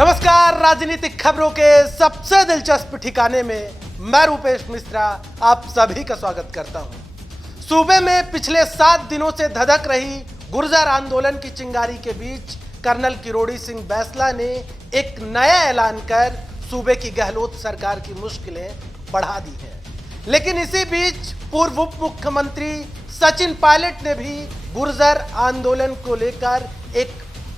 नमस्कार, राजनीतिक खबरों के सबसे दिलचस्प ठिकाने में मैं रूपेश मिश्रा आप सभी का स्वागत करता हूं। सूबे में पिछले 7 दिनों से धधक रही गुर्जर आंदोलन की चिंगारी के बीच कर्नल किरोड़ी सिंह बैंसला ने एक नया ऐलान कर सूबे की गहलोत सरकार की मुश्किलें बढ़ा दी हैं। लेकिन इसी बीच पूर्व उप मुख्यमंत्री सचिन पायलट ने भी गुर्जर आंदोलन को लेकर एक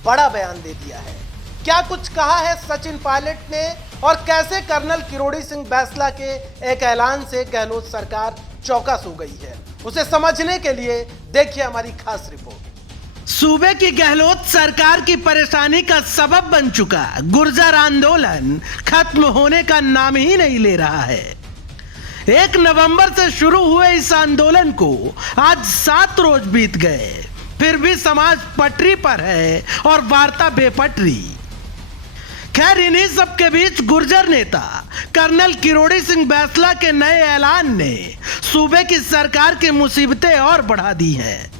बड़ा बयान दे दिया है। क्या कुछ कहा है सचिन पायलट ने और कैसे कर्नल किरोड़ी सिंह बैंसला के एक ऐलान से गहलोत सरकार चौकस हो गई है, उसे समझने के लिए देखिए हमारी खास रिपोर्ट। सूबे की गहलोत सरकार की परेशानी का सबब बन चुका गुर्जर आंदोलन खत्म होने का नाम ही नहीं ले रहा है। 1 नवंबर से शुरू हुए इस आंदोलन को आज 7 रोज बीत गए, फिर भी समाज पटरी पर है और वार्ता बेपटरी। खैर, इन्हीं सब के बीच गुर्जर नेता कर्नल किरोड़ी सिंह बैंसला के नए ऐलान ने सूबे की सरकार की मुसीबतें और बढ़ा दी हैं।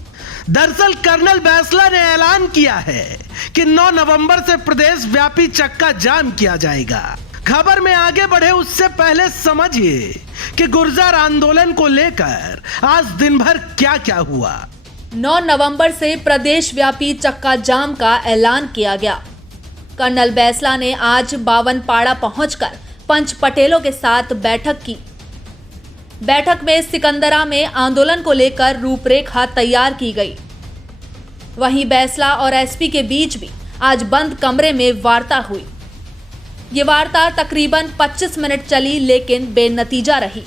दरअसल कर्नल बैंसला ने ऐलान किया है कि 9 नवंबर से प्रदेश व्यापी चक्का जाम किया जाएगा। खबर में आगे बढ़े उससे पहले समझिए कि गुर्जर आंदोलन को लेकर आज दिन भर क्या क्या हुआ। 9 नवंबर से प्रदेश व्यापी चक्का जाम का ऐलान किया गया। कर्नल बैंसला ने आज बावनपाड़ा पहुंचकर पंच पटेलों के साथ बैठक की। बैठक में सिकंदरा में आंदोलन को लेकर रूपरेखा तैयार की गई। वहीं बैंसला और एसपी के बीच भी आज बंद कमरे में वार्ता हुई। ये वार्ता तकरीबन 25 मिनट चली, लेकिन बेनतीजा रही।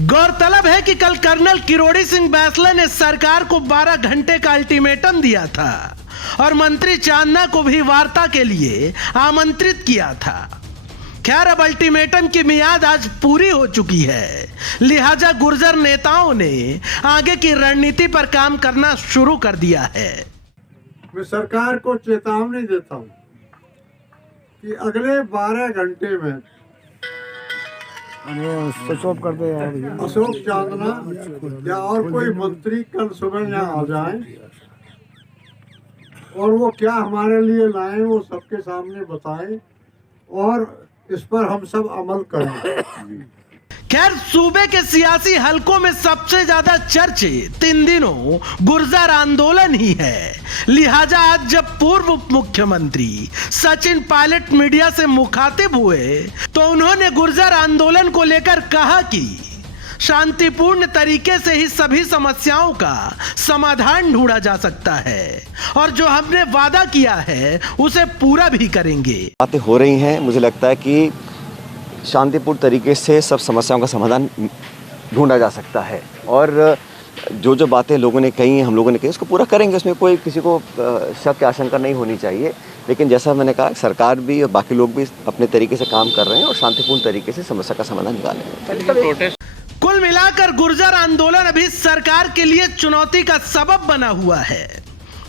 गौरतलब है कि कल कर्नल किरोड़ी सिंह बैंसला ने सरकार को 12 घंटे का अल्टीमेटम दिया था और मंत्री चांदना को भी वार्ता के लिए आमंत्रित किया था। खैर, अब अल्टीमेटम की मियाद आज पूरी हो चुकी है, लिहाजा गुर्जर नेताओं ने आगे की रणनीति पर काम करना शुरू कर दिया है। मैं सरकार को चेतावनी देता हूं कि अगले 12 घंटे में अशोक चांदना या और कोई मंत्री कल सुबह यहाँ आ जाएं और वो क्या हमारे लिए लाएं वो सबके सामने बताएं और इस पर हम सब अमल करें। खैर, सूबे के सियासी हलकों में सबसे ज्यादा चर्चित 3 दिनों गुर्जर आंदोलन ही है। लिहाजा आज जब पूर्व उप मुख्यमंत्री सचिन पायलट मीडिया से मुखातिब हुए तो उन्होंने गुर्जर आंदोलन को लेकर कहा कि शांतिपूर्ण तरीके से ही सभी समस्याओं का समाधान ढूंढा जा सकता है और जो हमने वादा किया है उसे पूरा भी करेंगे। बातें हो रही हैं, मुझे लगता है कि शांतिपूर्ण तरीके से सब समस्याओं का समाधान ढूंढा जा सकता है और जो जो बातें लोगों ने कही हैं, हम लोगों ने कही, उसको पूरा करेंगे। उसमें कोई किसी को शक या आशंका नहीं होनी चाहिए। लेकिन जैसा मैंने कहा, सरकार भी और बाकी लोग भी अपने तरीके से काम कर रहे हैं और शांतिपूर्ण तरीके से समस्या का समाधान निकालेंगे। कुल मिलाकर गुर्जर आंदोलन अभी सरकार के लिए चुनौती का सबब बना हुआ है।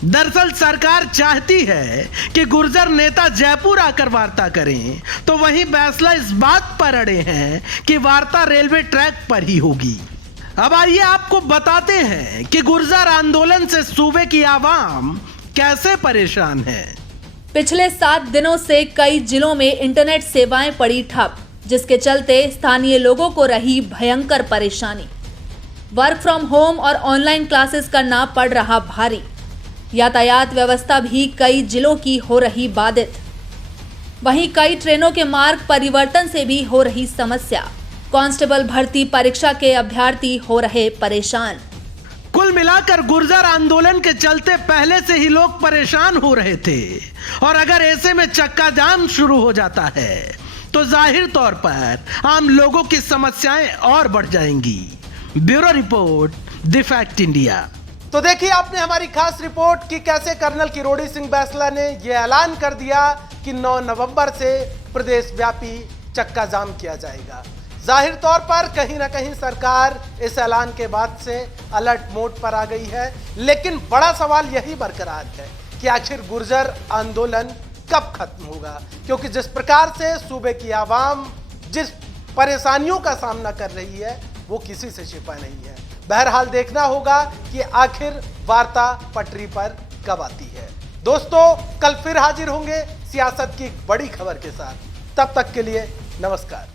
दरअसल सरकार चाहती है कि गुर्जर नेता जयपुर आकर वार्ता करें, तो वहीं बैंसला इस बात पर अड़े हैं कि वार्ता रेलवे ट्रैक पर ही होगी। अब आइए आपको बताते हैं कि गुर्जर आंदोलन से सूबे की आवाम कैसे परेशान है। पिछले 7 दिनों से कई जिलों में इंटरनेट सेवाएं पड़ी ठप, जिसके चलते स्थानीय लोगों को रही भयंकर परेशानी। वर्क फ्रॉम होम और ऑनलाइन क्लासेस करना पड़ रहा भारी। यातायात व्यवस्था भी कई जिलों की हो रही बाधित। वहीं कई ट्रेनों के मार्ग परिवर्तन से भी हो रही समस्या। कांस्टेबल भर्ती परीक्षा के अभ्यर्थी हो रहे परेशान। कुल मिलाकर गुर्जर आंदोलन के चलते पहले से ही लोग परेशान हो रहे थे और अगर ऐसे में चक्का जाम शुरू हो जाता है तो जाहिर तौर पर आम लोगों की समस्याएं और बढ़ जाएंगी। Bureau report, the fact India. तो देखिए आपने हमारी खास रिपोर्ट कि कैसे कर्नल किरोड़ी सिंह बैंसला ने यह ऐलान कर दिया कि 9 नवंबर से प्रदेश व्यापी चक्का जाम किया जाएगा। जाहिर तौर पर कहीं ना कहीं सरकार इस ऐलान के बाद से अलर्ट मोड पर आ गई है। लेकिन बड़ा सवाल यही बरकरार है कि आखिर गुर्जर आंदोलन कब खत्म होगा, क्योंकि जिस प्रकार से सूबे की आवाम जिस परेशानियों का सामना कर रही है वो किसी से छिपा नहीं है। बहरहाल देखना होगा कि आखिर वार्ता पटरी पर कब आती है। दोस्तों, कल फिर हाजिर होंगे सियासत की एक बड़ी खबर के साथ। तब तक के लिए नमस्कार।